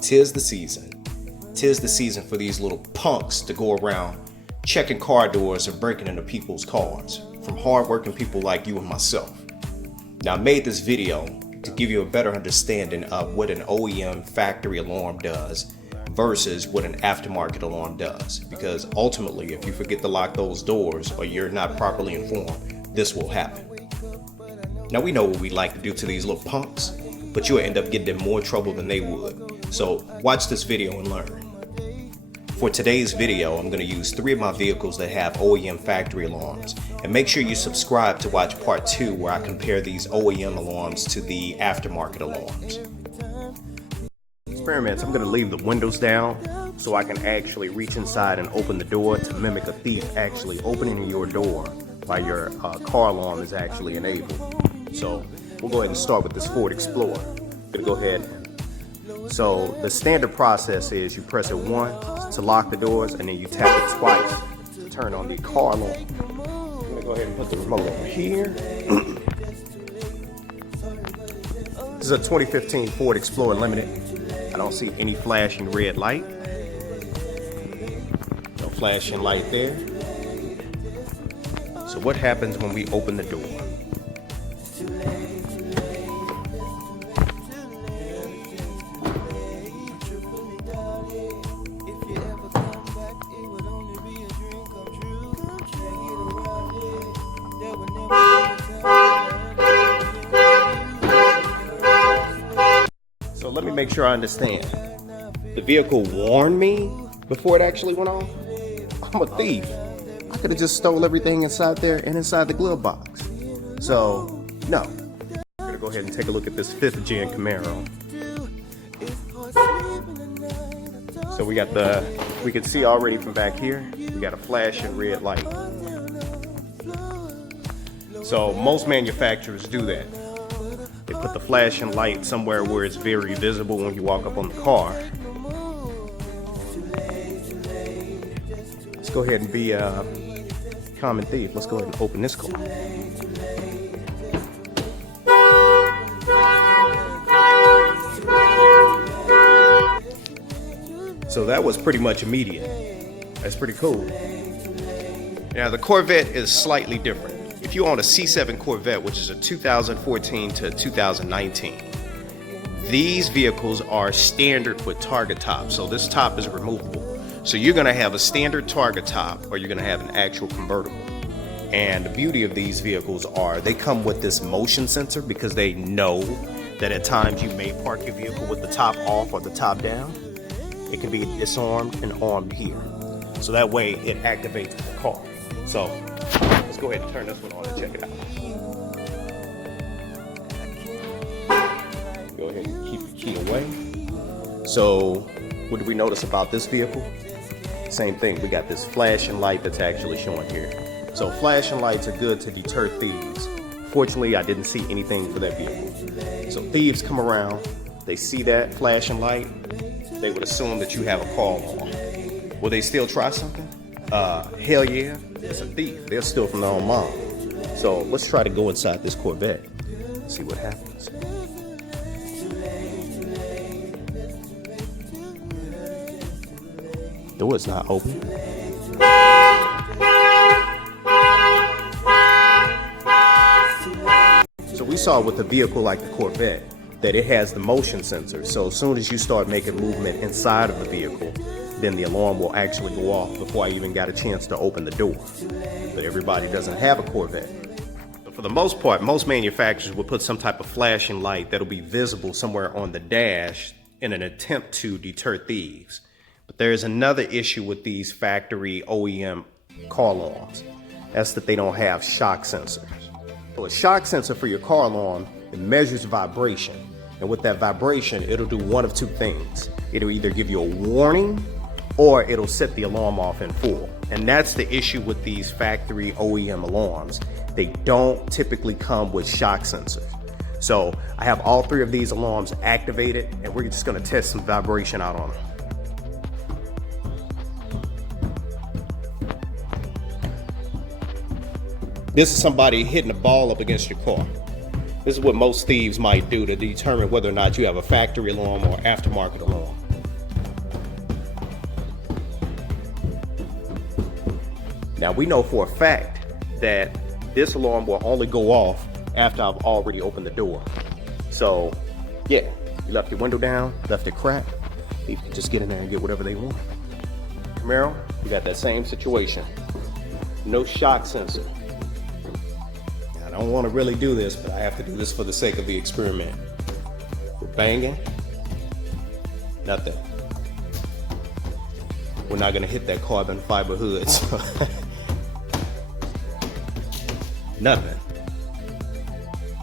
Tis the season. Tis the season for these little punks to go around checking car doors and breaking into people's cars, from hardworking people like you and myself. Now, I made this video to give you a better understanding of what an OEM factory alarm does versus what an aftermarket alarm does. Because ultimately, if you forget to lock those doors or you're not properly informed, this will happen. Now, we know what we like to do to these little punks, but you'll end up getting in more trouble than they would. So watch this video and learn. For today's video, I'm going to use 3 of my vehicles that have OEM factory alarms. And make sure you subscribe to watch part 2 where I compare these OEM alarms to the aftermarket alarms. Experiments, I'm going to leave the windows down so I can actually reach inside and open the door to mimic a thief actually opening your door while your car alarm is actually enabled. So we'll go ahead and start with this Ford Explorer. I'm going to go ahead. So the standard process is you press it once to lock the doors and then you tap it twice to turn on the car alarm. I'm going to go ahead and put the remote over here. This is a 2015 Ford Explorer Limited. I don't see any flashing red light. No flashing light there. So what happens when we open the door? So let me make sure I understand. The vehicle warned me before it actually went off? I'm a thief. I could have just stole everything inside there and inside the glove box. So, no. I'm gonna go ahead and take a look at this 5th gen Camaro. So we can see already from back here, we got a flashing red light. So most manufacturers do that. They put the flashing light somewhere where it's very visible when you walk up on the car. Let's go ahead and be a common thief. Let's go ahead and open this car. So that was pretty much immediate. That's pretty cool. Now the Corvette is slightly different. If you own a C7 Corvette, which is a 2014 to 2019, these vehicles are standard with target top. So this top is removable. So you're gonna have a standard target top or you're gonna have an actual convertible. And the beauty of these vehicles are they come with this motion sensor because they know that at times you may park your vehicle with the top off or the top down. It can be disarmed and armed here. So that way it activates the car. So let's go ahead and turn this one on and check it out. Go ahead and keep the key away. So what do we notice about this vehicle? Same thing, we got this flashing light that's actually showing here. So flashing lights are good to deter thieves. Fortunately, I didn't see anything for that vehicle. So thieves come around, they see that flashing light, they would assume that you have a car alarm. Will they still try something? Hell yeah, it's a thief. They'll steal from their own mom. So let's try to go inside this Corvette. See what happens. Door is not open. So we saw with a vehicle like the Corvette that it has the motion sensor. So as soon as you start making movement inside of the vehicle, then the alarm will actually go off before I even got a chance to open the door. But everybody doesn't have a Corvette. But for the most part, most manufacturers will put some type of flashing light that'll be visible somewhere on the dash in an attempt to deter thieves. But there is another issue with these factory OEM car alarms. That's that they don't have shock sensors. So a shock sensor for your car alarm, it measures vibration. And with that vibration, it'll do one of 2 things. It'll either give you a warning or it'll set the alarm off in full. And that's the issue with these factory OEM alarms. They don't typically come with shock sensors. So I have all 3 of these alarms activated and we're just gonna test some vibration out on them. This is somebody hitting a ball up against your car. This is what most thieves might do to determine whether or not you have a factory alarm or aftermarket alarm. Now we know for a fact that this alarm will only go off after I've already opened the door. So yeah, you left your window down, left it cracked, you can just get in there and get whatever they want. Camaro, we got that same situation. No shock sensor. I don't want to really do this, but I have to do this for the sake of the experiment. We're banging, nothing. We're not gonna hit that carbon fiber hood, so nothing.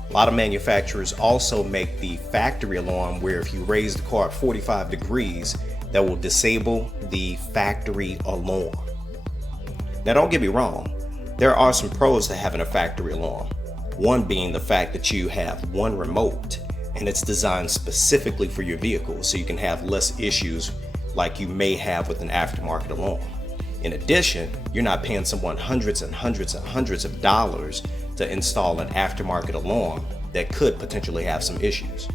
A lot of manufacturers also make the factory alarm where if you raise the car at 45 degrees, that will disable the factory alarm. Now don't get me wrong, there are some pros to having a factory alarm. One being the fact that you have one remote and it's designed specifically for your vehicle, so you can have less issues like you may have with an aftermarket alarm. In addition, you're not paying someone hundreds and hundreds and hundreds of dollars to install an aftermarket alarm that could potentially have some issues.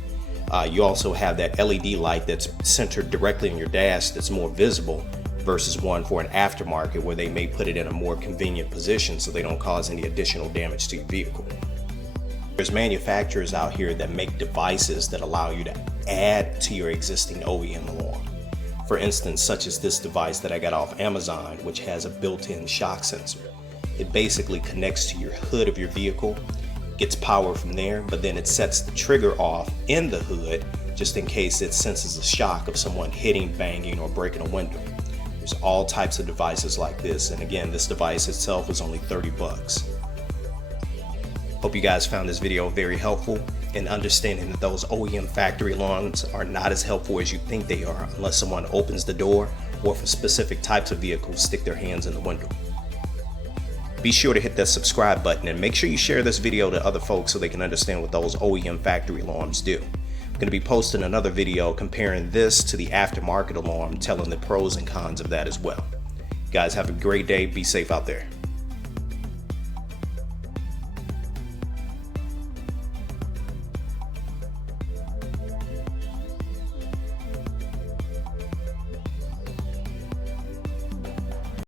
You also have that LED light that's centered directly in your dash that's more visible versus one for an aftermarket where they may put it in a more convenient position so they don't cause any additional damage to your vehicle. There's manufacturers out here that make devices that allow you to add to your existing OEM alarm. For instance, such as this device that I got off Amazon, which has a built-in shock sensor. It basically connects to your hood of your vehicle, gets power from there, but then it sets the trigger off in the hood just in case it senses a shock of someone hitting, banging, or breaking a window. There's all types of devices like this, and again, this device itself is only 30 bucks. Hope you guys found this video very helpful in understanding that those OEM factory alarms are not as helpful as you think they are unless someone opens the door or for specific types of vehicles stick their hands in the window. Be sure to hit that subscribe button and make sure you share this video to other folks so they can understand what those OEM factory alarms do. I'm going to be posting another video comparing this to the aftermarket alarm, telling the pros and cons of that as well. You guys have a great day. Be safe out there.